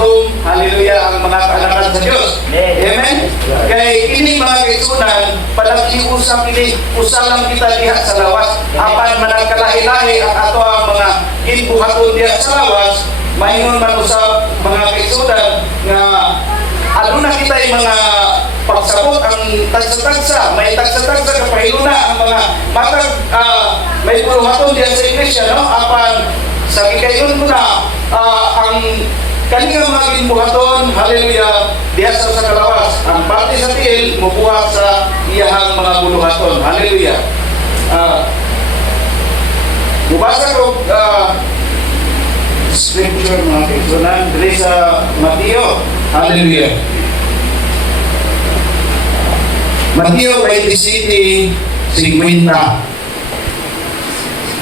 matigom, hallelujah, ang mga kaalaman sa Diyos. Amen? Kaya ini mga kaigsunan, panagiusap ini, usa lang kita diha sa lawas, apan managkalahi-lahi ang ato ang mga ginbuhaton diha sa lawas, maingon man usab mga kaigsunan nga aduna kita yung mga pagsabot ang tagsa-tagsa, may tagsa-tagsa kapahiluna ang mga matag may buhaton diha sa iglesia, no? Apan sa gikayon mo na ang kaningang mga ginbuhaton, hallelujah, diha sa kalawas. Ang parte sa tiil, mubuhat sa iyahang mga buluhaton, hallelujah. Mubasa ko scripture mga kaigsunan diri sa Mateo, hallelujah. Mateo 27:50.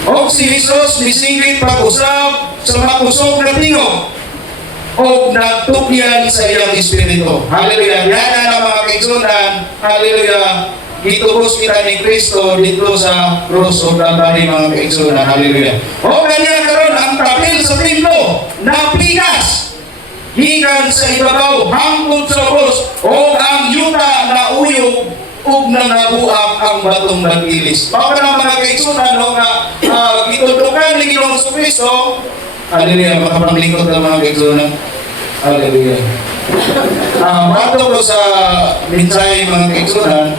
O si Jesus misingit pag-usap sa mga kusog na tingog o nagtukyan sa iyang espiritu. Hallelujah. Yan ang mga kaigsunan. Hallelujah. Gitubos kita ni Kristo dito sa cross of Calvary mga kaigsunan. Hallelujah. O kanya karon ang tapil sa templo na pinas gikan sa ibabaw hangtod sa cross o ang yuta na uyog ug nangabuak ang batong nag-ilis. Baka na mga kaigsunan no, nga gitudukan ni Ginoong Kristo. Hallelujah, makapaglingkod ng mga kaigsunan. Hallelujah. Bato ko sa mensahe mga kaigsunan,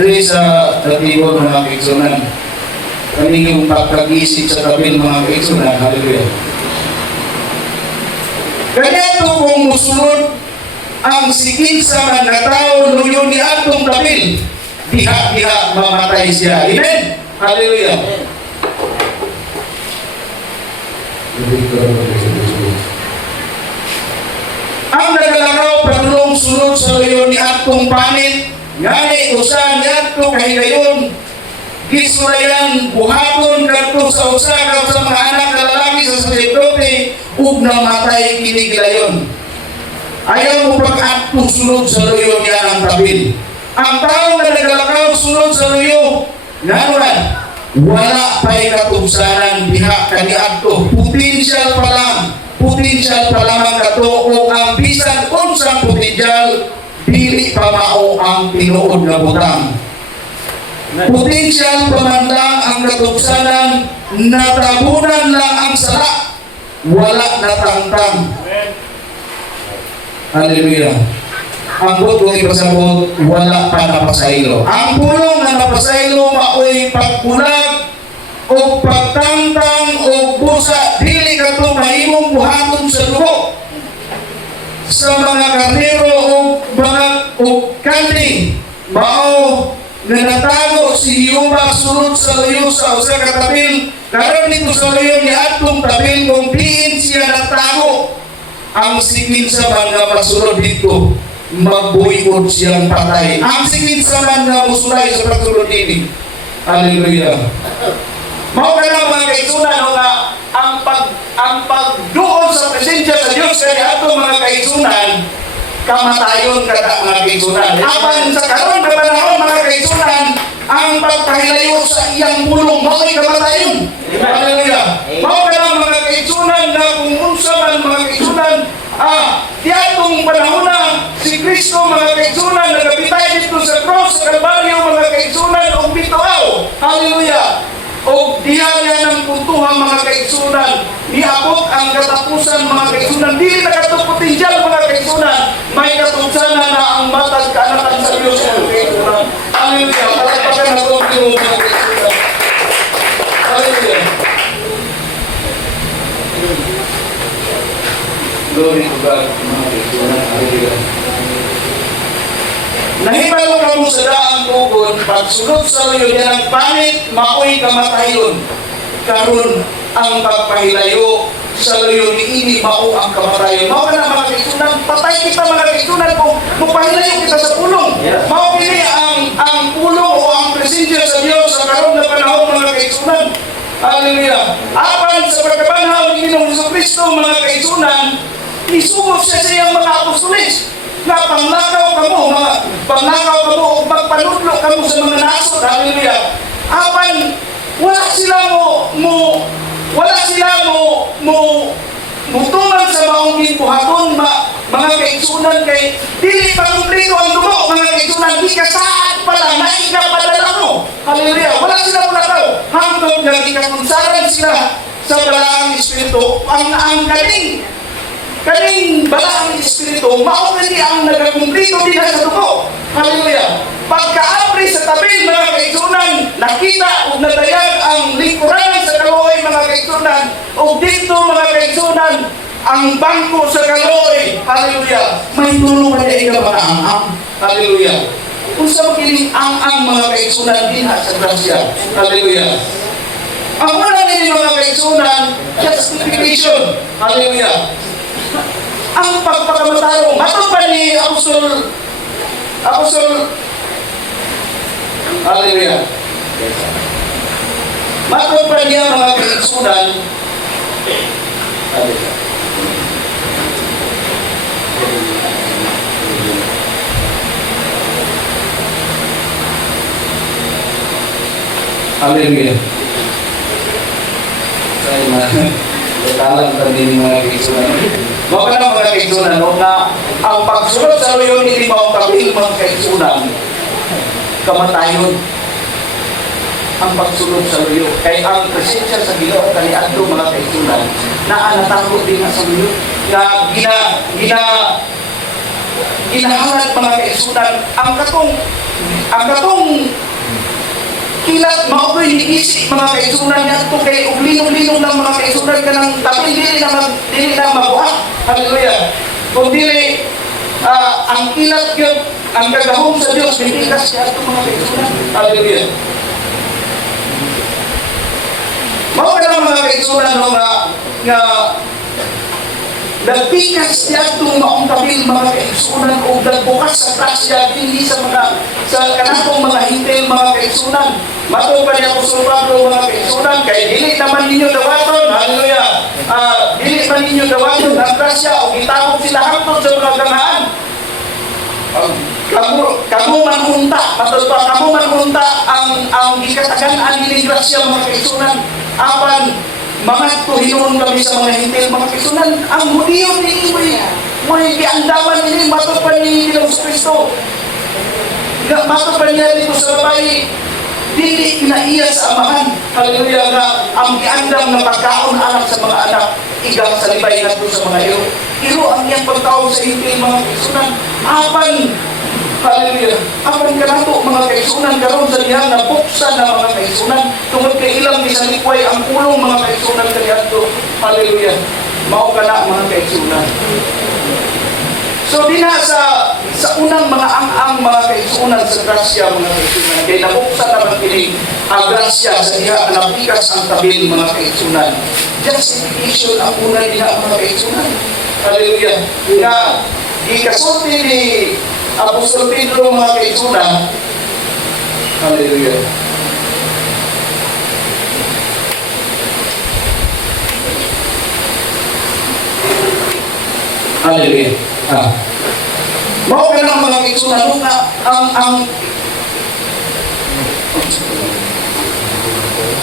diri sa tatibon mga kaigsunan, kami yung pagkag-isip sa tabil mga kaigsunan. Hallelujah. Kaya ito kung musunod ang sikinsa man na tao luyo ni atong tabil, diha-diha mamatay siya. Amen? Hallelujah. Ang nagalakaw pagulong sunod sa luyo ni atong panit, ngani usan yato kahigayon, gisulayan buhaton kadto sa usa ka sa mga anak na lalaki sa sacerdote ug namatay kini gilayon. Ayaw mo pag-atto sunod sa luyo niya ang tabil. Ang tao na nagalakaw sunod sa luyo, nganunan, wala pa'y katubsanan diha kaniadto. Potensyal pa lamang kato o ang bisan unsang potensyal, dili pa mao ang tinuod na butang. Potensyal pamandang ang katubsanan, natabunan lang ang sala, wala natangtang. Hallelujah. Ang buto ipasabot, wala pa napasaylo. Ang pulong na napasaylo, mao'y pagpulag o pagtangtang o busa, dili ka ito mahimong buhaton sa dugo. Sa mga karnero o mga kanding, mao na natago si Jehovah sunod sa luyo sa usa ka tabil, karon dito sa luyo ni atong tabil kung diin siya natago. Ang sikin sa mga pasunod dito, magbuikod siyang patay. Ang sikin sa mga musulay sa pagsunod dito. Hallelujah. Mao ka lang mga kaigsunan nga ang pagduol sa presensya sa Diyos kaya atong mga kaigsunan, kamatayon kada mga kaigsunan. Apan sa karon nga panahon mga kaigsunan, ang pagpahilayo sa iyang pulong mao'y kamatayon. Hallelujah. Mao ka lang mga kaigsunan na kung unsa man mga kaigsunan, diatong panahon na si Kristo mga kaigsunan nagapitay dito sa cross sa Kalbaryo mga kaigsunan og bituaw. Hallelujah. O diha niya ng puntuhan mga kaigsunan, niabot ang katapusan mga kaigsunan, dili na katong potensyal mga kaigsunan, may katungsanan na ang matag kaanakan sa Diyos mga kaigsunan. Hallelujah. Palagpakan na itong mga kaigsunan. Hallelujah. Glory to God mga kaigsunan. Hallelujah. Nahibalo ka mo sa daang tugon, pagsunod sa luyo niya ng panit, mao'y kamatayon. Karon ang pagpahilayo sa luyo ni ini mao ang kamatayon. Mao ka na mga kaigsunan, patay kita mga kaigsunan kung pahilayo kita sa pulong. Mao kini ang pulong o ang presensya sa Dios sa karon na panahon mga kaigsunan. Hallelujah. Apan sa pagkabanhaw ni Ginoong Jesucristo mga kaigsunan, isugod siya sa iyang mga apostoles na panglakaw kamo o magpanudlo kamo sa mga nasod. Hallelujah. Apan wala sila mo wala sila mutuman sa maong ginbuhaton mga kaigsunan kay dili pa kumpleto ang dugo mga kaigsunan di ka saan pala naiga padala mo. Hallelujah. Wala sila mulakaw hangtod nga gikakunsaran sila sa balaang espiritu ang kaning balaang espiritu mao kani ang nagakumpleto din sa dugo. Hallelujah. Pagkaapri sa tabi mga kaigsunan, nakita ug nadayag ang lingkuran sa kaloy mga kaigsunan ug dito mga kaigsunan ang bangko sa kaloy. Hallelujah. May tulong na iya mga ang. Hallelujah. Kung sa magiling ang mga kaigsunan din sa grasya. Hallelujah. Ang una nila mga kaigsunan, justification. Hallelujah. Ang pagpakamataro, matupad ni Apostol Hallelujah. Matupad niya mga kaigsunan. Hallelujah. Hallelujah. Talang tadi mga kaigsunan. Maka na mga kaigsunan, na ang pagsunod sa luyon hindi mautabil mga kaigsunan, kamatayon. Ang pagsunod sa luyo. Kaya ang presensya sa Ginoo kaniadto mga kaigsunan, naanatakot din sa luyo. Na ginahangat mga kaigsunan, ang katong kilat mao'y nigisik mga kaigsunan niya ito kay ulinong-linong ng mga kaigsunan ka ng tapil dili na mabuhat. Hallelujah. Kung dili ang kilat yun ang gagahong sa Diyos binigas niya ito mga kaigsunan. Hallelujah. Mao na lang mga kaigsunan nga nagpikas niya itong maong tabil mga kaigsunan o nagbukas sa grasya hindi sa kanatong mga hintil mga kaigsunan. Matupad niya po sa Pablo mga kaigsunan kay dili naman ninyo dawaton. Hallelujah. Dili man ninyo dawaton ang grasya o itawag sila hangtod sa mga ganahan. Kamu manunta, matod pa kamu manunta ang gikatagan-an ni grasya mga kaigsunan. Apan mga tuhinon kami sa mga hintil mga kaigsunan. Ang Hudiyo ni mo'y giandaman ni matupad ni Kristo. Matupad niya dito sa babae dili kinaiya sa amahan. Hallelujah. Na ang giandam na pagkaon anak sa mga anak igang sa libay nato sa mga iyo. Iro ang iyang pagtawag sa hintil mga kaigsunan. Apan hallelujah. Apan kanato mga kaigsunan karon sa diha na buksan na mga kaigsunan tungod kay ilang bisan likway ang pulong mga kaigsunan kaniadto. Hallelujah. Mao kana mga kaigsunan. So diha sa unang mga ang mga kaigsunan sa grasya mga kaigsunan kay nabuksan naman kini ang grasya sa diha napikas ang tabil mga kaigsunan. Justification ang una diha mga kaigsunan. Hallelujah. Nga gikasulti ni Apostol Pedro mga kaigsunan. Hallelujah. Hallelujah. Mao ka lang mga kaigsunan na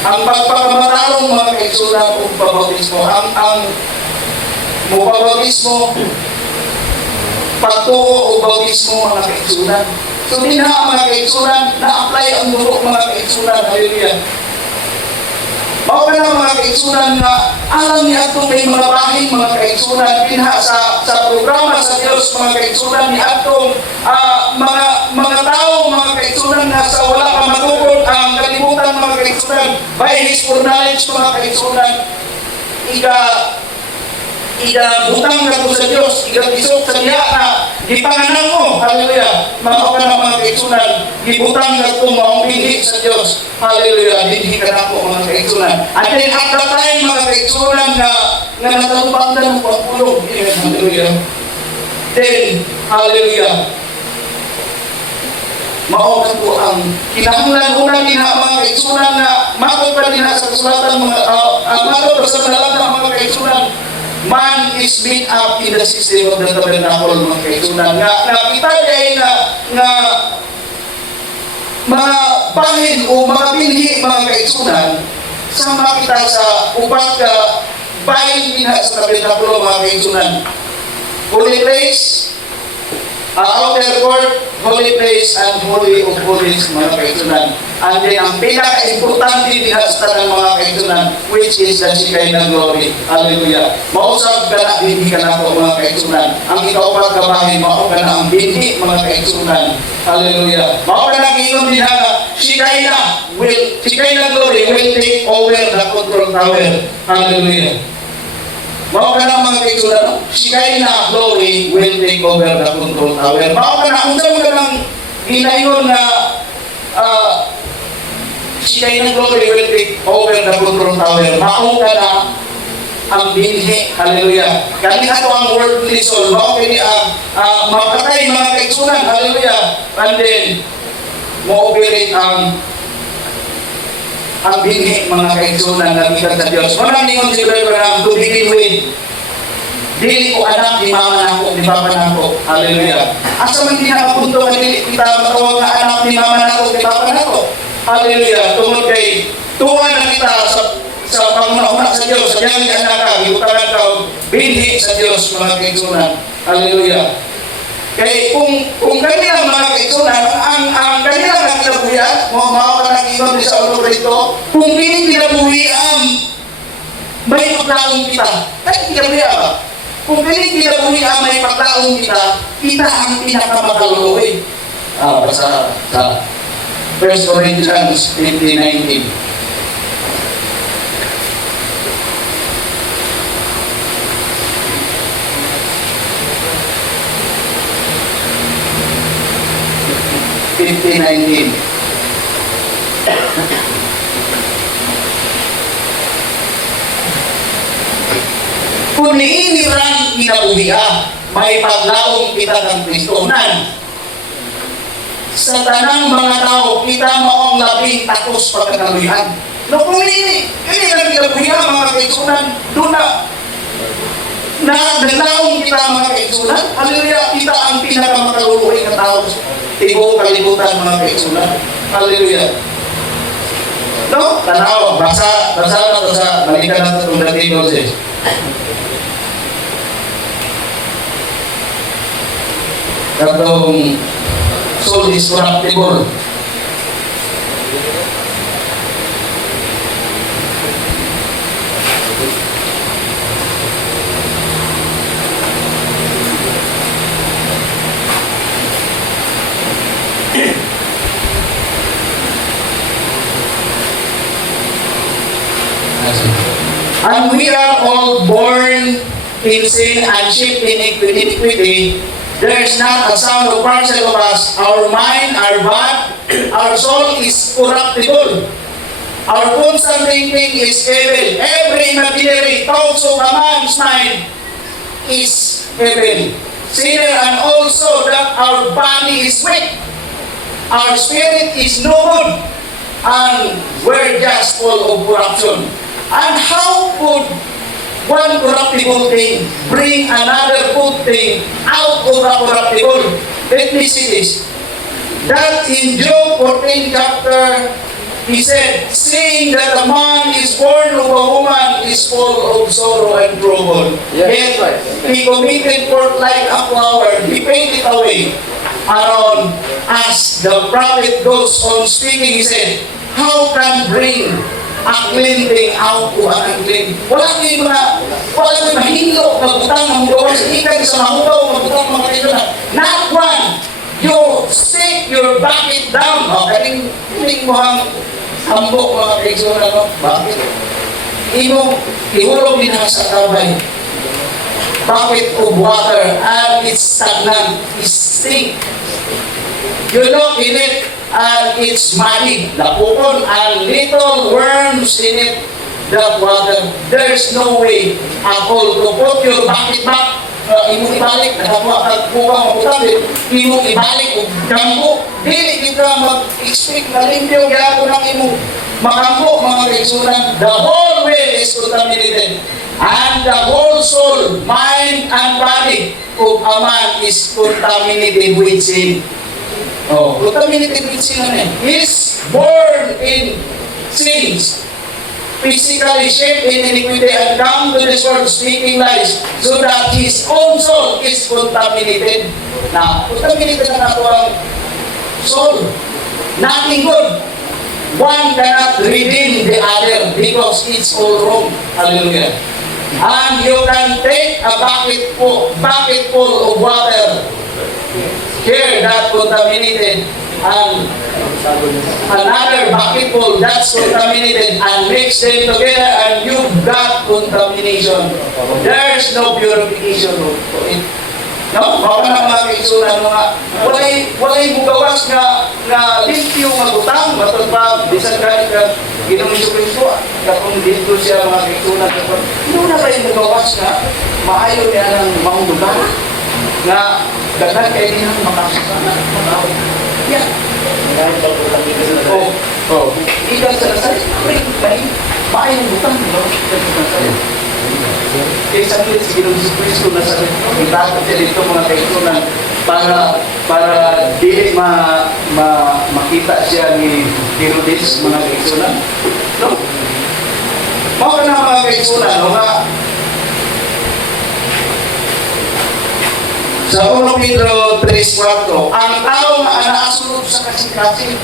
ang pagpakamatarong mga kaigsunan o pabautismo ang mupabautismo pagtuo o bautismo mga kaigsunan. So dinha mga kaigsunan na-apply ang guro mga kaigsunan. Hallelujah. Mao ka lang mga kaigsunan na alam niya itong may mga bahing mga kaigsunan dinha sa programa sa Diyos mga kaigsunan ni atong mga tao mga kaigsunan na sa wala ka matukod ang kalibutan mga kaigsunan by His for knowledge mga kaigsunan butang ka po sa Diyos, isok sa diya na gipanganan mo. Hallelujah. Mao ka na mga kaigsunan, gibutang ka po maong binhi sa Diyos. Hallelujah. Dinhi ka na po mga kaigsunan. At then at that time mga kaigsunan nga natalupagdan mo ang pulong. Hallelujah. Then, hallelujah. Mao ka po ang kinahanglan-ulan din mga kaigsunan na matod pa din sa kasulatan matod sa malalang ng mga kaigsunan. Man is made up in the system of the tabernacle mga kaigsunan. Nakita niya nga mga bahin o mga binhi mga kaigsunan sama kita sa upat ka bahay din sa tabernakulo mga kaigsunan. Holy place, outer court, holy place, and holy of holies mga kaigsunan. And then ang pinaka-importante din sa tanang mga kaigsunan, which is the Shekinah glory. Hallelujah. Mausap ka na, hindi ka na ako mga kaigsunan. Ang ikaupat ka bahay, mao ka na ang binhi mga kaigsunan. Hallelujah. Mao ka na giingon din na Shekinah glory will take over the control tower. Hallelujah. Mao ka na mga kaigsunan, Shekinah glory will take over the control tower. Mao ka na, unsa mo ka nang ginayon na Shekinah glory will take over the control tower. Mao ka na ang binhi. Hallelujah. Kani ato ang worldly soul. Mao kini ang mapatay mga kaigsunan. Hallelujah. And then mo-operate ang binhi mga kaigsunan ng ikat sa Diyos. Marang ningon si Brother Branham, to begin with, dili ko anak ni mama nako, ni papa nako. Hallelujah. Asa man pinakapunto ka dili kita matawag na anak ni mama nako, ni papa nako. Hallelujah. Tungod kay tuwa na kita sa panguna sa Diyos, sa diyang anak ka, ibutaran ka, binhi sa Diyos mga kaigsunan. Hallelujah. Kaya kung kanilang mga kaigsunan, ang kanilang nakinabuhian, mga kanag-iwan sa ulo rito, kung piling kinabuhian, may paglaong kita. Kaya kinabuhian ba? Kung piling kinabuhian, may paglaong kita, kita ang pinakamatululoy. Basta sa 1 Corinthians 15:19. Kung niinirang kinabuhiya, may paglaong kita ng Kristonan. Sa tanang mga tao, kita maong labing takos pagkakaluyan. No, kung niinirang kinabuhiya, mga Kristonan, doon na naglaong kita mga kaigsunan. Hallelujah, kita ang pinakamatululuin na tao. Tibo kalibutan mga kaigsunan. Hallelujah. No? Tanaw, basa na ito sa balikan natin itong dating Moses. Katong soul is corruptible. And we are all born in sin and shaped in iniquity. There is not a sound of parcel of us. Our mind, our body, our soul is corruptible. Our constant thinking is evil. Every imaginary thoughts of a man's mind is evil. Sinner, and also that our body is weak. Our spirit is no good. And we're just full of corruption. And how could one corruptible thing bring another good thing out of the corruptible? Let me see this. That in Job 14 chapter, he said, seeing that a man is born of a woman is full of sorrow and trouble. Yes, yet he committed forth like a flower, he faded away. Around as the prophet goes on speaking, he said, how can bring a clean thing out to an unclean? Wala kayo mahilo, magbutang, magbutang sa ikan, sa mahugaw, magbutang, mga kailangan. Not one. You stick your bucket down. Kaling mo ang hambok, mga kailangan, no? Bucket. Ihulog din sa tabay. Bucket of water, and it's stagnant, it's stink. You look in it, and it's muddy. Napukon, and little worms in it, that water. There's no way at all to put your bucket back. Imong ibalik, nagbuka mabutabit, imong ibalik o gambo. Dili kita mag-expect na limpyo gyapon ang imong magambo, mga kaigsunan. The whole well is contaminated. And the whole soul, mind, and body of a man is contaminated with sin. Contaminated with sin. He's born in sins. physically shaped in iniquity and come to this world speaking lies, so that his own soul is contaminated. Now, contaminated na ako ang soul. Nothing good. One cannot redeem the other because it's all wrong. Hallelujah. And you can take a bucket full of water, here that contaminated, and another bucket full that's contaminated, and mix them together, and you've got contamination. There's no purification of it. No, baka na mga kaigsunan mga walay mugawas nga limpyo nga butang matod pa bisan gani ka Ginoong Jesucristo katong dito siya mga kaigsunan kapag na ba yung mugawas nga maayo niya ng mga lugar nga daghan kay din ang makasasana mga yan ikan sa lasal maayo ng butang kaya sabi si Ginoong Jesucristo na sa itakot siya dito mga kaigsunan para di makita siya ni Herodes mga kaigsunan. No? Mao ka na mga kaigsunan, no nga sa 1 Pedro 3:4, ang tao nga naasunod sa kasing-kasing.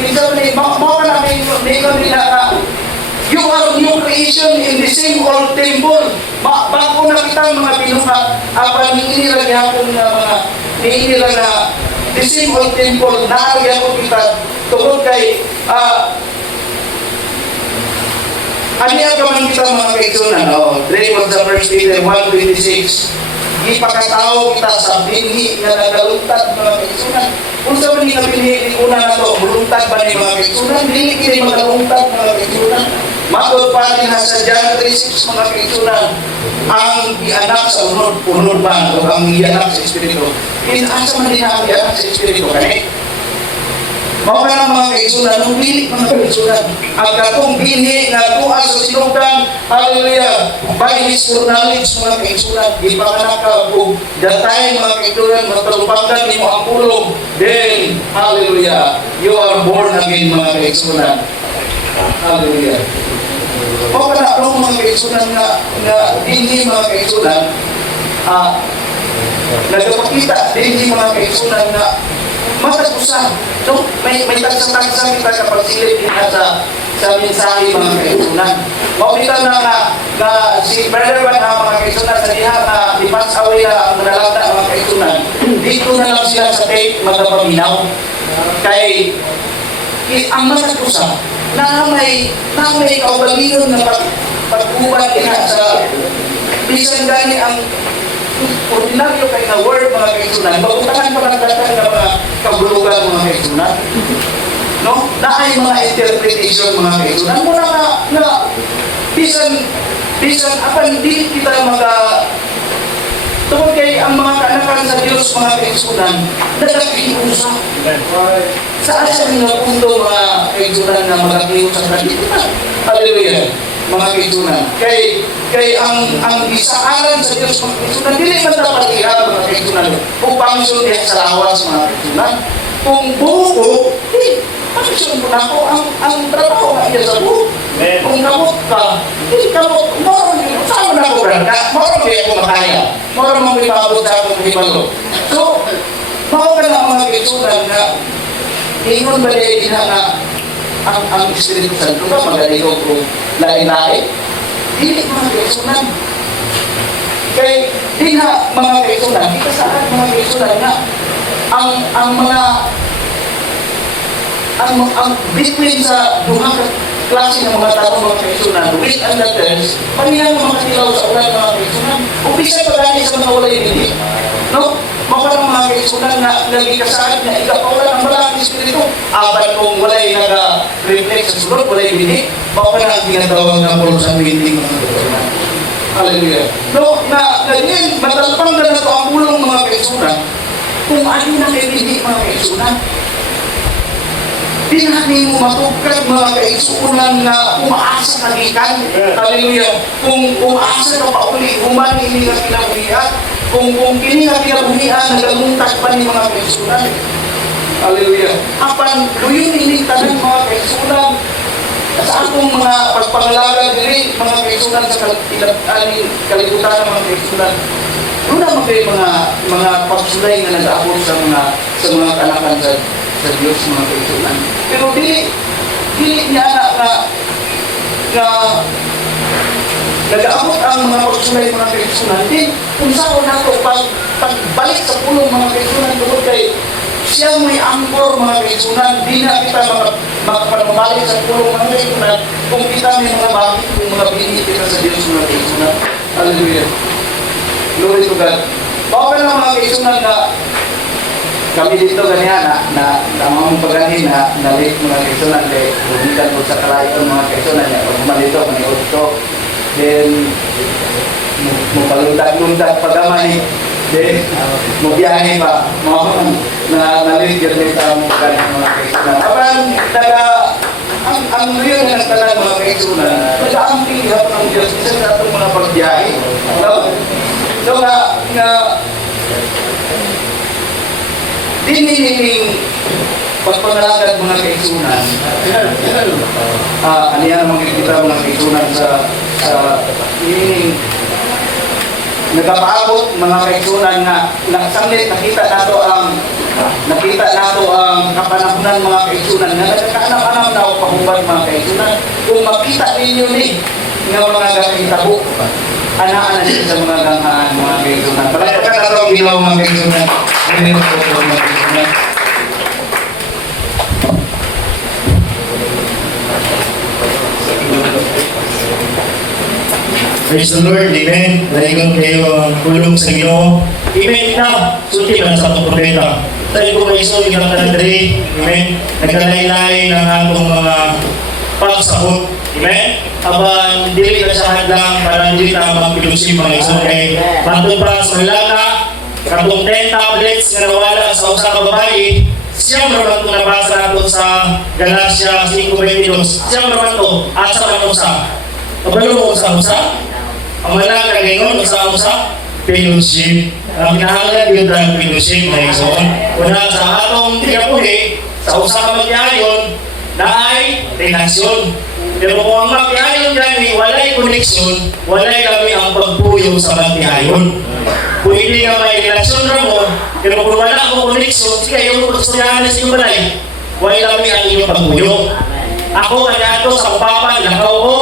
Minsan mao ka na may nila na you are new creation in the same old temple. Bago na kita mga pinuha, apan nila gihapon na mga nila na the same old temple, naagyan kita tungkol kay aniya ka man kita mga kaigsunan. Drake was the first Peter 1:26. Ipakatao kita sa binhi nga nagaluntad mga kaigsunan. Kung sa man nga binhi ni una na to, muluntad ba ni mga kaigsunan? Dili kini magaluntad mga kaigsunan. Matod pa din sa John 3:6 mga kaigsunan, ang ianak sa unod ba o ang ianak sa Espiritu. Asa man din ang ianak sa Espiritu kani? Mao ka ng mga kaigsunan, nung bilik mga kaigsunan, ang katong binhi nga tuwa sa sinugan, hallelujah, by his knowledge mga kaigsunan, ipakanak ka kung datay mga kaigsunan, matulupagdan ni mo ang pulong, then, hallelujah, you are born again mga kaigsunan. Hallelujah. Mao ka na mga kaigsunan nga binhi mga kaigsunan, nagpakita dinhi mga kaigsunan nga matagusan. So, may tagsa-tagsa kita kapag silip kita sa mensahe mga kaigsunan. Maulita na si Brother Van mga kaigsunan sa diha na i-pass away na ang manalagda mga kaigsunan. Dito na lang sila sa tape magpapaminaw. Kay ang matagusan na may kaubalingon na pag-uban diha sa bisan gani ang ordinaryo kay na word mga kaigsunan, bagutangan pa nagdatan ng mga kabulugan mga kaigsunan. No? Naay mga interpretation mga kaigsunan. Muna nga bisan apan di kita tungkol kay ang mga kanakan sa Diyos mga kaigsunan, nagkakiusap. Saan siya minapunto mga kaigsunan na magakiusap na dito? Hallelujah. Mga kaigsunan. Kay ang isaaran sa Diyos mga kaigsunan, dili man dapat ihap mga kaigsunan. Kung pangsun niya sa lawas mga kaigsunan, kung buko, pangsun mo na ako, ang trabaho nga iya sa buko. Kung kamot ka, hindi kamot, saan na ako branda? Moro kaya ako makaya. Moro mong ipabot sa akong hibalo. So, mao ka na mga kaigsunan na ingon ba din na ang Espiritu Santo ka magaling ko lain-lain. Dili mga kaigsunan. Kaya di na mga kaigsunan, di ka saan mga kaigsunan na ang between sa duha klase ng mga tao mga kaigsunan, with and the terms, panilang mga katilaw sa ulan mga kaigsunan. Umpisa pa gani sa mga walay hindi. No? Maparang mga kaigsunan na nagkikasakit na ikapawalan ang malaking Espiritu. Aban kung walay nag-reflect sa sunod, walay bini, maparang ang ginatawag na Paul sa meeting mga kaigsunan. Hallelujah. No, na ganyan, matalpang na ito ang ulong mga kaigsunan, kung ano na kayo bini mga kaigsunan. Di natin mo matugkad mga kaigsunan na umaasa kagikan. Hallelujah. Kung umaasa ka pa uli, human hindi na pinabuhian. Kung kini nga pinabuhian, nagamuntas pa ni mga kaigsunan. Hallelujah. Apan, luyon ini tanang mga kaigsunan. Sa atong mga pagpangalaga diri mga kaigsunan sa kalibutan ng mga kaigsunan. Doon naman kayo mga pagsulay na nag-aabot sa mga kanakan sa Diyos, mga kaigsunan. Pero dili niya na nag-aabot ang mga pagsulay mga kaigsunan. Di, kung saan nato pagbalik sa pulong mga kaigsunan, tungkol kay siya may angkor mga kaigsunan. Di na kita magpapabalik sa pulong mga kaigsunan kung kita may mga bakit, kung mga binigit kita sa Diyos mga kaigsunan. Hallelujah. Glory to God. Baka lang mga kaigsunan na kami dito ganyan na mga pagkanin na late mga kaigsunan kay bumitan po sa kalayon mga kaigsunan niya. Pag dito, maniod ko. Then, mupalundag-lundag pagamay. Then, mubiyahe pa. Mga na-late yun dito ang pagkanin mga kaigsunan. Kapag ang real na nagtalang mga kaigsunan, nag-aampi hapon ng Diyos isa sa itong mga pagbiyahe. So nga dinining pagpangalagad mga kaigsunan. Ano yan ang makikita mga kaigsunan sa dinining nagpapaabot mga kaigsunan na sanglit nakita nato ang kapanahunan mga kaigsunan na nagkakaanap-anap na o pahubad mga kaigsunan. Kung makita ninyo ni nga mga kakitabo, ana-ana siya sa mga ganghaan, mga kaigsunan. Palagpakan nato ang ilaw mga kaigsunan. Amen po po mga kaigsunan. Praise the Lord, Amen. Dahigan kayo ang tulong sa Ginoo. Amen na, sulti man sa itong propeta. Dahil ko kayo yung kanadri, Amen. Nagkalaylay ng atong mga pagsahot, Amen. Abang dili na sa hadlang para dili na magpilusip mga iso kay Pantong Pras Malala, katong 10 tablets nga nawala sa usa ka babae, siyang naman ito nabasa nato sa Galatia 5:22. Siyang naman ito, asa man usa. Kabalo mo usa. Ang malaga ngayon, usa fellowship. Ang kinahanglan yun ang fellowship na isoon. Una sa atong tinapuli, sa usa ka magyayon, na ay relasyon. Pero kung ang magyayon dyan, walay koneksyon, walay kami ang pagpuyo sa magyayon. Pwede nga may relasyon na mo, pero kung wala akong koneksyon, sige, yung gustuyahan na sa iyong balay, walay kami ang iyong pagpuyo. Ako, ano sa upapan, nakaw ko,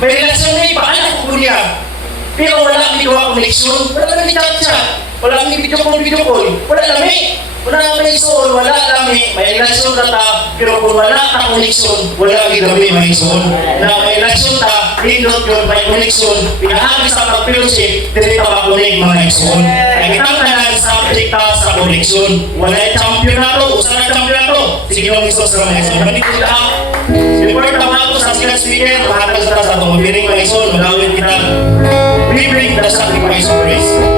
may relasyon na ipaanak ko niya. Pero wala kami doon koneksyon, wala kami chat-chat, wala kami video call, wala kami. Wala kami isoon, wala kami, may relasyon na ta, pero kung wala ka koneksyon, wala kami may isoon. Na may relasyon ta, pindot yun, may koneksyon, pinahagi sa pag-fellowship, dito makunig mga isoon. Ay kitang tanan sa objekta sa koneksyon. Wala yung champion na to, usa na champion na to. Sige yung iso sa mga isoon. Ganito sila ako. Before tama ko sa sinas weekend, mahatag sa itong mabiring mga isoon, malawin kita. We bring the sacrifice of praise.